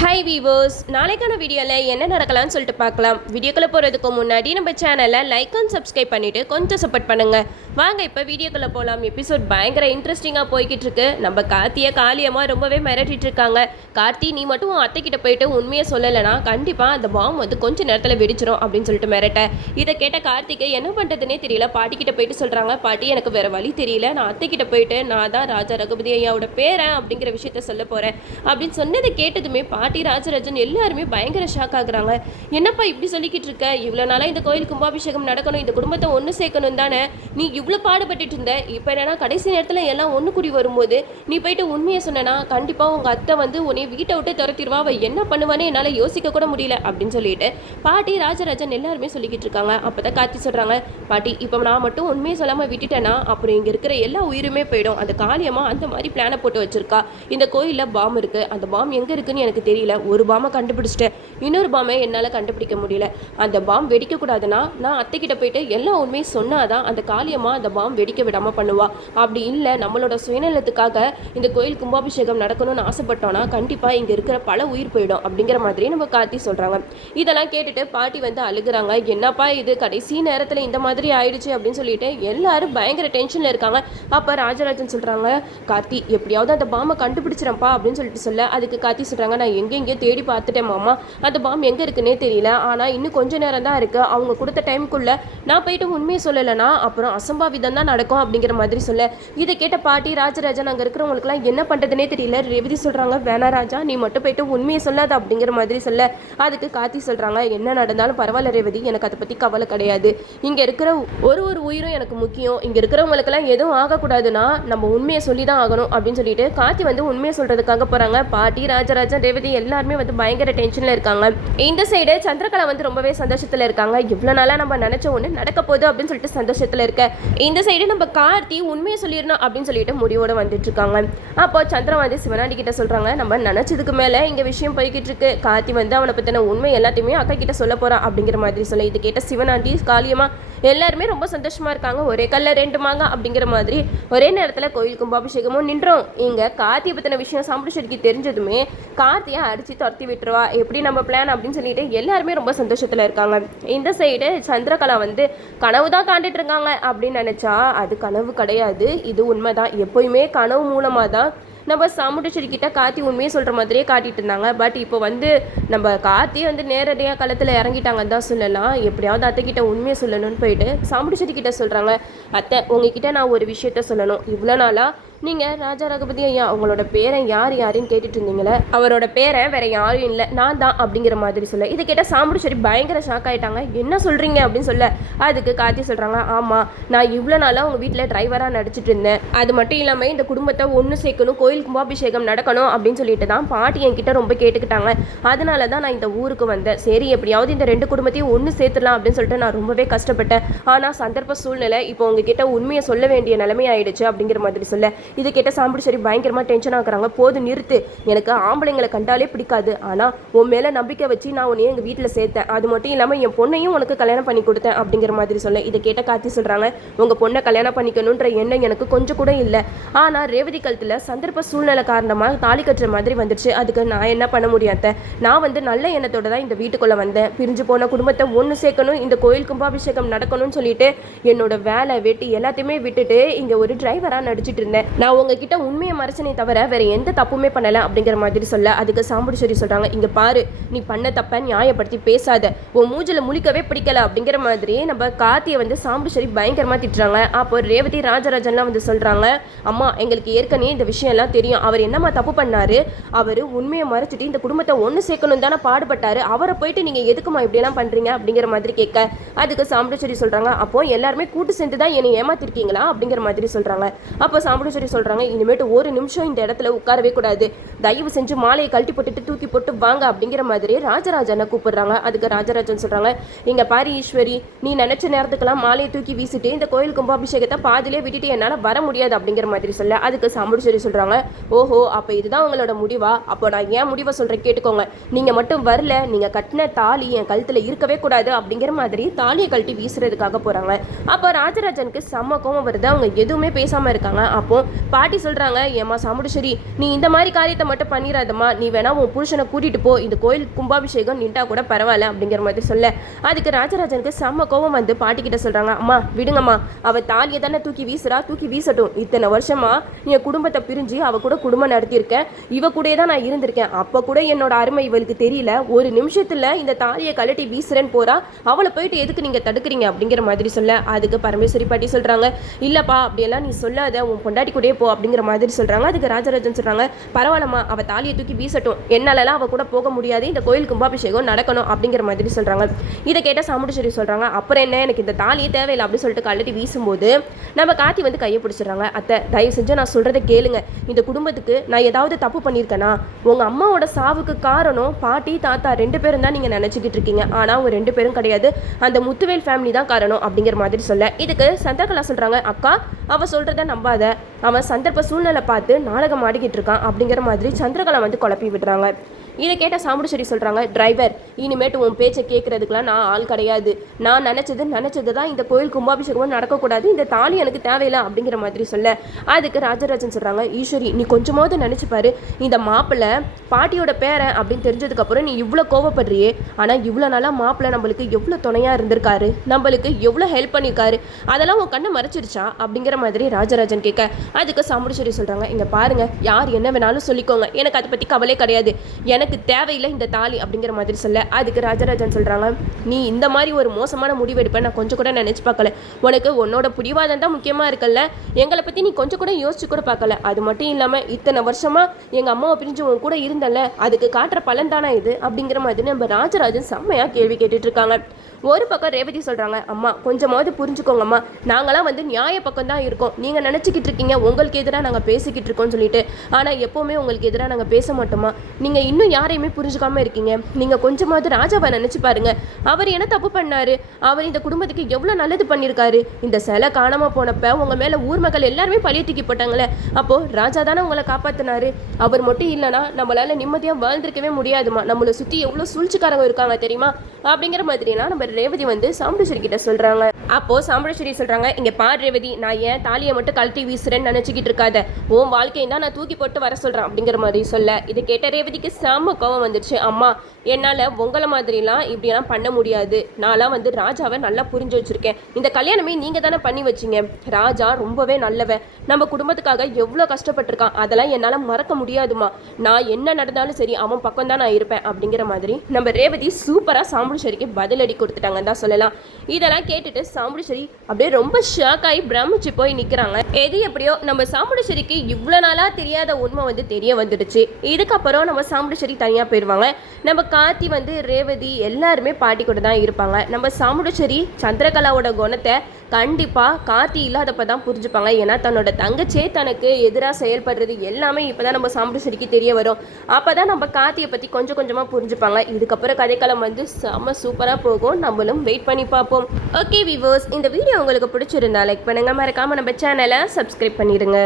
Hi viewers நாளைக்கான வீடியோவில் என்ன நடக்கலாம்னு சொல்லிட்டு பார்க்கலாம். வீடியோக்குள்ளே போகிறதுக்கு முன்னாடி நம்ம சேனலை லைக் அண்ட் சப்ஸ்கிரைப் பண்ணிவிட்டு கொஞ்சம் சப்போர்ட் பண்ணுங்கள் வாங்க இப்போ வீடியோக்குள்ளே போகலாம் எபிசோட் பயங்கர இன்ட்ரெஸ்டிங்காக போய்கிட்டு இருக்கு. நம்ம கார்த்தியை காலியமாக ரொம்பவே மிரட்டிட்டு இருக்காங்க. கார்த்தி நீ மட்டும் உன் அத்தைக்கிட்ட போயிட்டு உண்மையை சொல்லலைன்னா கண்டிப்பாக அந்த பாம் வந்து கொஞ்ச நேரத்தில் வெடிச்சிரும் அப்படின்னு சொல்லிட்டு மிரட்ட. இதை கேட்ட கார்த்திக்கு என்ன பண்ணுறதுனே தெரியல. பாட்டிக்கிட்ட போயிட்டு சொல்கிறாங்க பாட்டி எனக்கு வேறு வழி தெரியல. நான் அத்தைக்கிட்ட போயிட்டு நான் தான் ராஜா ரகுபதி ஐயாவோட பேரன் அப்படிங்கிற விஷயத்த சொல்ல போகிறேன் அப்படின்னு சொன்னதை கேட்டதுமே பாட்டி பாட்டி ராஜராஜன் எல்லாருமே பயங்கர ஷாக் ஆகுறாங்க. என்னப்பா இப்படி சொல்லிக்கிட்டு இருக்க? இவ்வளோ நாளாக இந்த கோயில் கும்பாபிஷேகம் நடக்கணும் இந்த குடும்பத்தை ஒன்று சேர்க்கணும் தானே? நீ இவ்வளோ பாடுபட்டுட்டு இருந்த. இப்போ என்னன்னா கடைசி நேரத்தில் எல்லாம் ஒன்று கூடி வரும்போது நீ போயிட்டு உண்மையை சொன்னனா கண்டிப்பாக உங்கள் அத்தை வந்து உன்னை வீட்டை விட்டு துரத்திடுவா. அவள் என்ன பண்ணுவானே என்னால் யோசிக்க கூட முடியல அப்படின்னு சொல்லிட்டு பாட்டி ராஜராஜன் எல்லாருமே சொல்லிக்கிட்டு இருக்காங்க. அப்போ தான் காத்தி சொல்கிறாங்க பாட்டி இப்போ நான் மட்டும் உண்மையை சொல்லாமல் விட்டுட்டேன்னா அப்புறம் இங்கே இருக்கிற எல்லா உயிருமே போயிடும். அந்த காளியமாக அந்த மாதிரி பிளானை போட்டு வச்சுருக்கா. இந்த கோயிலில் பாம் இருக்குது அந்த பாம் எங்கே இருக்குன்னு எனக்கு தெரியும் தெரியல. ஒரு பாமை கண்டுபிடிச்சிட்டேன். இன்னொரு பாமை என்னால் கண்டுபிடிக்க முடியல. அந்த பாம் வெடிக்கக்கூடாதுன்னா நான் அத்தைக்கிட்ட போயிட்டு எல்லா உண்மையும் சொன்னாதான் அந்த காளியம்மா அந்த பாம் வெடிக்க விடாமல் பண்ணுவா. அப்படி இல்லை நம்மளோட சுயநலத்துக்காக இந்த கோயில் கும்பாபிஷேகம் நடக்கணும்னு ஆசைப்பட்டோன்னா கண்டிப்பாக இங்கே இருக்கிற பல உயிர் போயிடும் அப்படிங்கிற மாதிரி நம்ம கார்த்தி சொல்கிறாங்க இதெல்லாம் கேட்டுட்டு பாட்டி வந்து அழுகுறாங்க. என்னப்பா இது? கடைசி நேரத்தில் இந்த மாதிரி ஆயிடுச்சு அப்படின்னு சொல்லிட்டு எல்லாரும் பயங்கர டென்ஷனில் இருக்காங்க. அப்போ ராஜராஜன் சொல்கிறாங்க கார்த்தி எப்படியாவது அந்த பாமை கண்டுபிடிச்சிடப்பா அப்படின்னு சொல்லிட்டு சொல்ல அதுக்கு கார்த்தி சொல்கிறாங்க நான் எங்கெங்கேயோ தேடி பார்த்துட்டேன் மாமா. அந்த பாம் எங்கே இருக்குன்னே தெரியல. ஆனால் இன்னும் கொஞ்ச நேரம் தான் இருக்குது அவங்க கொடுத்த டைமுக்குள்ளே நான் போயிட்டு உண்மையை சொல்லலைன்னா அப்புறம் அசம்பாவிதம் தான் நடக்கும் அப்படிங்கிற மாதிரி சொல்ல. இதை கேட்ட பாட்டி ராஜராஜன் அங்கே இருக்கிறவங்களுக்குலாம் என்ன பண்ணுறதுனே தெரியல. ரேவதி சொல்கிறாங்க வேணா ராஜா நீ மட்டும் போயிட்டு உண்மையை சொல்லாத அப்படிங்கிற மாதிரி சொல்ல. அதுக்கு காத்தி சொல்கிறாங்க என்ன நடந்தாலும் பரவாயில்ல ரேவதி. எனக்கு அதை பற்றி கவலை கிடையாது. இங்கே இருக்கிற ஒரு ஒரு உயிரும் எனக்கு முக்கியம். இங்கே இருக்கிறவங்களுக்கெல்லாம் எதுவும் ஆகக்கூடாதுன்னா நம்ம உண்மையை சொல்லி தான் ஆகணும் அப்படின்னு சொல்லிட்டு காத்தி வந்து உண்மையை சொல்கிறதுக்காக போகிறாங்க பாட்டி ராஜராஜன் ரேவதி எல்லாருமே வந்து பயங்கர டென்ஷனில் இருக்காங்க. இந்த சைடு சந்திரகலா வந்து ரொம்பவே சந்தோஷத்தில் இருக்காங்க. இவ்வளோ நாளாக நம்ம நினச்ச ஒன்று நடக்க போகுது அப்படின்னு சொல்லிட்டு சந்தோஷத்தில் இருக்க. இந்த சைடு நம்ம கார்த்தி உண்மையை சொல்லிடணும் அப்படின்னு சொல்லிட்டு முடிவோடு வந்துட்டு இருக்காங்க. அப்போ சந்திரன் வந்து சிவனாண்டி கிட்ட சொல்கிறாங்க நம்ம நினச்சதுக்கு மேலே இங்கே விஷயம் போய்கிட்டு இருக்கு. கார்த்தி வந்து அவனை பற்றின உண்மை எல்லாத்தையுமே அக்கா கிட்ட சொல்ல போகிறான் அப்படிங்கிற மாதிரி சொல்ல இது கேட்ட சிவனாண்டி காலியமாக எல்லாருமே ரொம்ப சந்தோஷமா இருக்காங்க. ஒரே கல்ல ரெண்டு மாங்க அப்படிங்கிற மாதிரி ஒரே நேரத்தில் கோயில் கும்பாபிஷேகமும் நின்றோம். இங்கே கார்த்தியை பற்றின விஷயம் சாம்பிடுச்சடிக்கு தெரிஞ்சதுமே கார்த்தியை அடித்து துரத்தி விட்டுருவா. எப்படி நம்ம பிளான் அப்படின்னு சொல்லிட்டு எல்லாருமே ரொம்ப சந்தோஷத்தில் இருக்காங்க. இந்த சைடு சந்திரகலா வந்து கனவு தான் காண்டுட்டு இருக்காங்க அப்படின்னு நினச்சா அது கனவு கிடையாது. இது உண்மைதான். எப்போயுமே கனவு மூலமாக தான் நம்ம சாமுண்டேஸ்வரி கிட்ட கார்த்தி உண்மையை சொல்கிற மாதிரியே காட்டிட்டு இருந்தாங்க. பட் இப்போ வந்து நம்ம கார்த்தி வந்து நேரடியாக களத்தில் இறங்கிட்டாங்கன்னு தான் சொல்லலாம். எப்படியாவது அத்தை கிட்ட உண்மையை சொல்லணும்னு போயிட்டு சாமுண்டேஸ்வரி கிட்ட சொல்கிறாங்க அத்தை உங்ககிட்ட நான் ஒரு விஷயத்த சொல்லணும். இவ்வளோ நாளாக நீங்கள் ராஜா ரகுபதி ஐயா உங்களோட பேரை யார் யாருன்னு கேட்டுட்டு இருந்தீங்களே அவரோட பேரை வேற யாரும் இல்லை. நான் தான் அப்படிங்கிற மாதிரி சொல்ல. இதை கேட்டால் சாமுண்டேஸ்வரி பயங்கர ஷாக் ஆகிட்டாங்க என்ன சொல்கிறீங்க அப்படின்னு சொல்ல. அதுக்கு கார்த்தி சொல்கிறாங்க ஆமாம் நான் இவ்வளோ நாளாக உங்கள் வீட்டில் டிரைவராக நடிச்சிட்டு இருந்தேன். அது மட்டும் இல்லாமல் இந்த குடும்பத்தை ஒன்று சேர்க்கணும் கோயில் கும்பாபிஷேகம் நடக்கணும் அப்படின்னு சொல்லிட்டு தான் பாட்டி என்கிட்ட ரொம்ப கேட்டுக்கிட்டாங்க. அதனால தான் நான் இந்த ஊருக்கு வந்தேன். சரி எப்படியாவது இந்த ரெண்டு குடும்பத்தையும் ஒன்று சேர்த்துலாம் அப்படின்னு சொல்லிட்டு நான் ரொம்பவே கஷ்டப்பட்டேன். ஆனால் சந்தர்ப்ப சூழ்நிலை இப்போ உங்ககிட்ட உண்மையை சொல்ல வேண்டிய நிலைமை ஆயிடுச்சு அப்படிங்கிற மாதிரி சொல்ல. இது கேட்ட சாம்பிடு சரி பயங்கரமாக டென்ஷன் ஆகுறாங்க. போது நிறுத்து. எனக்கு ஆம்பளைங்களை கண்டாலே பிடிக்காது. ஆனால் உன் மேலே நம்பிக்கை வச்சு நான் உன்னைய எங்கள் வீட்டில் சேர்த்தேன். அது மட்டும் இல்லாமல் என் பொண்ணையும் உனக்கு கல்யாணம் பண்ணி கொடுத்தேன் அப்படிங்கிற மாதிரி சொல்ல. இதை கேட்ட காத்தி சொல்கிறாங்க உங்கள் பொண்ணை கல்யாணம் பண்ணிக்கணுன்ற எண்ணம் எனக்கு கொஞ்சம் கூட இல்லை. ஆனால் ரேவதி கழுத்தில் சந்தர்ப்ப சூழ்நிலை காரணமாக தாலி கட்டுற மாதிரி வந்துடுச்சு அதுக்கு நான் என்ன பண்ண முடியாத நான் வந்து நல்ல எண்ணத்தோட தான் இந்த வீட்டுக்குள்ளே வந்தேன். பிரிஞ்சு போன குடும்பத்தை ஒன்று சேர்க்கணும். இந்த கோயில் கும்பாபிஷேகம் நடக்கணும்னு சொல்லிட்டு என்னோட வேலை வெட்டி எல்லாத்தையுமே விட்டுட்டு இங்கே ஒரு டிரைவராக நடிச்சிட்டு இருந்தேன். நான் உங்ககிட்ட உண்மையை மறைச்சனே தவிர வேற எந்த தப்புமே பண்ணல அப்படிங்கிற மாதிரி சொல்ல. அதுக்கு சாம்புடிச்சேரி சொல்றாங்க இங்க பாரு நீ பண்ண தப்ப நியாயப்படுத்தி பேசாத. உன் மூஞ்சில முழிக்கவே பிடிக்கல. அப்படிங்கிற மாதிரி நம்ம கார்த்தியை வந்து சாம்புடிச்சேரி பயங்கரமா திட்டுறாங்க. அப்போ ரேவதி ராஜராஜன்லாம் வந்து சொல்றாங்க அம்மா எங்களுக்கு ஏற்கனவே இந்த விஷயம் எல்லாம் தெரியும். அவர் என்னம்மா தப்பு பண்ணாரு? அவர் உண்மையை மறைச்சிட்டு இந்த குடும்பத்தை ஒன்று சேர்க்கணும் தானே பாடுபட்டாரு. அவரை போயிட்டு நீங்க எதுக்குமா இப்படியெல்லாம் பண்றீங்க? அப்படிங்கிற மாதிரி கேட்க அதுக்கு சாம்புடிச்சேரி சொல்றாங்க அப்போ எல்லாருமே கூட்டு சேர்ந்து தான் என்னை ஏமாத்திருக்கீங்களா? அப்படிங்கிற மாதிரி சொல்றாங்க. அப்போ சாம்புடிச்சேரி சொல்றாங்க. இனிமேட்டு ஒரு நிமிஷம் இந்த இடத்துல உட்காரவே கூடாது. தயவு செஞ்சு மாலையை கழட்டி போட்டுட்டு தூக்கி போட்டு வாங்க அப்படிங்கிற மாதிரி ராஜராஜனை கூப்பிடுறாங்க. அதுக்கு ராஜராஜன் சொல்கிறாங்க நீங்கள் பாரு ஈஸ்வரி நீ நினச்ச நேரத்துக்கெல்லாம் மாலையை தூக்கி வீசிட்டு இந்த கோயில் கும்பாபிஷேகத்தை பாதிலே விட்டுட்டு என்னால் வர முடியாது அப்படிங்கிற மாதிரி சொல்ல அதுக்கு சாம்புடிச்சேரி சொல்கிறாங்க ஓஹோ அப்போ இதுதான் உங்களோட முடிவா? அப்போ நான் ஏன் முடிவை சொல்கிறேன் கேட்டுக்கோங்க. நீங்கள் மட்டும் வரல நீங்கள் கட்டின தாலி என் கழுத்தில் இருக்கவே கூடாது அப்படிங்கிற மாதிரி தாலியை கழட்டி வீசுறதுக்காக போகிறாங்க அப்போ ராஜராஜனுக்கு செம்ம கோவம் வருது. அவங்க எதுவுமே பேசாமல் இருக்காங்க. அப்போ பாட்டி சொல்கிறாங்க ஏம்மா சாமுண்டீஸ்வரி நீ இந்த மாதிரி காரியத்தை மட்டும் பண்ணிடாதம்மா நீ வேணா உன் புருஷனை கூட்டிகிட்டு போ. இந்த கோயில் கும்பாபிஷேகம் நின்றா கூட பரவாயில்ல அப்படிங்கிற மாதிரி சொல்ல. அதுக்கு ராஜராஜனுக்கு செம்ம கோபம் வந்து பாட்டிக்கிட்ட சொல்கிறாங்க அம்மா விடுங்கம்மா. அவ தாலியை தானே தூக்கி வீசுறா தூக்கி வீசட்டும். இத்தனை வருஷமா நீ என் குடும்பத்தை பிரிஞ்சு அவ கூட குடும்பம் நடத்தியிருக்கேன் இவ கூட தான் நான் இருந்திருக்கேன். அப்போ கூட என்னோட அருமை இவளுக்கு தெரியல. ஒரு நிமிஷத்துல இந்த தாலியை கழட்டி வீசுறேன்னு போறா. அவளை போயிட்டு எதுக்கு நீங்க தடுக்கிறீங்க? அப்படிங்கிற மாதிரி சொல்ல. அதுக்கு பரமேஸ்வரி பாட்டி சொல்றாங்க இல்லப்பா அப்படியெல்லாம் நீ சொல்லாத. உன் பொண்டாட்டி அப்படியே போ அப்படிங்கிற மாதிரி சொல்றாங்க. அதுக்கு ராஜராஜன் சொல்றாங்க பரவாயில்லம்மா அவ தாலியை தூக்கி வீசட்டும். என்னாலலாம் அவ கூட போக முடியாது. இந்த கோயில் கும்பாபிஷேகம் நடக்கணும் அப்படிங்கிற மாதிரி சொல்றாங்க. இதை கேட்டால் சாமுண்டீஸ்வரி சொல்றாங்க அப்புறம் என்ன? எனக்கு இந்த தாலியே தேவையில்லை அப்படின்னு சொல்லிட்டு கழட்டி வீசும்போது நம்ம காத்தி வந்து கையை பிடிச்சிடுறாங்க. அத்தை தயவு செஞ்சு நான் சொல்கிறத கேளுங்க. இந்த குடும்பத்துக்கு நான் ஏதாவது தப்பு பண்ணியிருக்கேனா? உங்கள் அம்மாவோட சாவுக்கு காரணம் பாட்டி தாத்தா ரெண்டு பேரும் தான் நீங்கள் நினச்சிக்கிட்டு இருக்கீங்க. ஆனால் அவங்க ரெண்டு பேரும் கிடையாது. அந்த முத்துவேல் ஃபேமிலி தான் காரணம் அப்படிங்கிற மாதிரி சொல்ல. இதுக்கு சந்திரகலா சொல்கிறாங்க அக்கா அவள் சொல்கிறத நம்பாத. அவன் சந்தர்ப்ப சூழ்நிலை பார்த்து நாடகம் ஆடிக்கிட்டு இருக்கான் அப்படிங்கிற மாதிரி சந்திரகலா வந்து குழப்பி விடுறாங்க. இதை கேட்டால் சாமுண்டீஸ்வரி சொல்கிறாங்க டிரைவர் இனிமேட்டு உன் பேச்சை கேட்குறதுக்குலாம் நான் ஆள் கிடையாது. நான் நினச்சது நினச்சது தான் இந்த கோயில் கும்பாபிஷேகமும் நடக்கக்கூடாது. இந்த தாலி எனக்கு தேவையில்லை அப்படிங்கிற மாதிரி சொல்ல. அதுக்கு ராஜராஜன் சொல்கிறாங்க ஈஸ்வரி நீ கொஞ்சமாவது நினச்சி பாரு. இந்த மாப்பிள்ளை பாட்டியோட பேரன் அப்படின்னு தெரிஞ்சதுக்கப்புறம் நீ இவ்வளோ கோவப்படுறியே. ஆனால் இவ்வளோ நாளாக மாப்பிள்ளை நம்மளுக்கு எவ்வளோ துணையாக இருந்திருக்காரு? நம்மளுக்கு எவ்வளோ ஹெல்ப் பண்ணியிருக்காரு அதெல்லாம் உன் கண்ணை மறைச்சிருச்சா? அப்படிங்கிற மாதிரி ராஜராஜன் கேட்க. அதுக்கு சாமுண்டீஸ்வரி சொல்கிறாங்க இங்கே பாருங்கள் யார் என்ன வேணாலும் சொல்லிக்கோங்க. எனக்கு அதை பற்றி கவலை கிடையாது. எனக்கு எனக்கு தேவையில்லை இந்த தாலி அப்படிங்கிற மாதிரி சொல்ல. அதுக்கு ராஜராஜன் சொல்கிறாங்க நீ இந்த மாதிரி ஒரு மோசமான முடிவு எடுப்பேன். நான் கொஞ்சம் கூட நினச்சி பார்க்கல. உனக்கு உன்னோட பிடிவாதம் தான் முக்கியமாக இருக்குல்ல. எங்களை பற்றி நீ கொஞ்சம் கூட யோசிச்சு கூட பார்க்கல. அது மட்டும் இல்லாமல் இத்தனை வருஷமாக எங்கள் அம்மாவை பிரிஞ்சு உன் கூட இருந்தல்ல அதுக்கு காட்டுற பலன் தானே இது? அப்படிங்கிற மாதிரி நம்ம ராஜராஜன் செம்மையாக கேள்வி கேட்டுட்ருக்காங்க ஒரு பக்கம் ரேவதி சொல்கிறாங்க அம்மா கொஞ்சமாவது புரிஞ்சுக்கோங்கம்மா நாங்களாம் வந்து நியாய பக்கம் தான் இருக்கோம். நீங்கள் நினச்சிக்கிட்டு இருக்கீங்க உங்களுக்கு எதிராக நாங்கள் பேசிக்கிட்டு இருக்கோம்னு சொல்லிட்டு. ஆனால் எப்போவுமே உங்களுக்கு எதிராக நாங்கள் பேச மாட்டோமா? நீங்கள் இன்னும் யாரையுமே புரிஞ்சுக்காமல் இருக்கீங்க. நீங்கள் கொஞ்சமாவது ராஜாவை நினச்சி பாருங்க. அவர் என்ன தப்பு பண்ணார்? அவர் இந்த குடும்பத்துக்கு எவ்வளோ நல்லது பண்ணியிருக்காரு இந்த சிலை காணாமல் போனப்போ உங்கள் மேலே ஊர் மக்கள் எல்லாருமே பழைய தூக்கி போட்டாங்களே. அப்போது ராஜா தானே உங்களை காப்பாற்றினாரு அவர் மட்டும் இல்லைனா நம்மளால் நிம்மதியாக வாழ்ந்திருக்கவே முடியாதுமா நம்மளை சுற்றி எவ்வளோ சூழ்ச்சிக்காரங்க இருக்காங்க தெரியுமா? அப்படிங்கிற மாதிரிலாம் நம்ம ரேவதி வந்து சாமுண்டேஸ்வரி கிட்ட சொல்கிறாங்க அப்போது சாமுண்டேஸ்வரி சொல்கிறாங்க இங்கே பார் ரேவதி நான் ஏன் தாலியை மட்டும் கழட்டி வீசுறேன்னு நினச்சிக்கிட்டு இருக்காத. உன் வாழ்க்கையும் தான் நான் தூக்கி போட்டு வர சொல்கிறேன் அப்படிங்கிற மாதிரி சொல்ல. இதை கேட்ட ரேவதிக்கு செம்ம கோவம் வந்துடுச்சு அம்மா என்னால் உங்களை மாதிரிலாம் இப்படியெல்லாம் பண்ண முடியாது. நான்லாம் வந்து ராஜாவை நல்லா புரிஞ்சு வச்சுருக்கேன். இந்த கல்யாணமே நீங்கள் தானே பண்ணி வச்சீங்க. ராஜா ரொம்பவே நல்லவன் நம்ம குடும்பத்துக்காக எவ்வளோ கஷ்டப்பட்டிருக்கான். அதெல்லாம் என்னால் மறக்க முடியாதுமா நான் என்ன நடந்தாலும் சரி அவன் பக்கம் தான் நான் இருப்பேன் அப்படிங்கிற மாதிரி நம்ம ரேவதி சூப்பராக சாமுண்டீஸ்வரிக்கு பதிலடி கொடுத்துட்டாங்கன்னு தான் சொல்லலாம். இதெல்லாம் கேட்டுட்டு சாமுடிச்சேரி அப்படியே ரொம்ப ஷாக் ஆகி பிரமிச்சு போய் நிற்கிறாங்க எது எப்படியோ நம்ம சாமுடிச்சேரிக்கு இவ்வளோ நாளாக தெரியாத உண்மை வந்து தெரிய வந்துடுச்சு. இதுக்கப்புறம் நம்ம சாமுடிச்சேரி தனியாக போயிடுவாங்க. நம்ம கார்த்தி வந்து ரேவதி எல்லாருமே பாட்டி கூட தான் இருப்பாங்க. நம்ம சாமுடிச்சேரி சந்திரகலாவோட குணத்தை கண்டிப்பாக கார்த்தி இல்லாதப்ப தான் புரிஞ்சுப்பாங்க. ஏன்னா தன்னோட தங்கச்சே தனக்கு எதிராக செயல்படுறது எல்லாமே இப்போ தான் நம்ம சாமுண்டீஸ்வரிக்கு தெரிய வரும். அப்போ தான் நம்ம கார்த்தியை பற்றி கொஞ்சம் கொஞ்சமாக புரிஞ்சுப்பாங்க. இதுக்கப்புறம் கதைக்காலம் வந்து செம்ம சூப்பராக போகும். நம்மளும் வெயிட் பண்ணி பார்ப்போம். ஓகே விவர்ஸ் இந்த வீடியோ உங்களுக்கு பிடிச்சிருந்தா லைக் பண்ணுங்கள் மறக்காமல் நம்ம சேனலை சப்ஸ்கிரைப் பண்ணிடுங்க.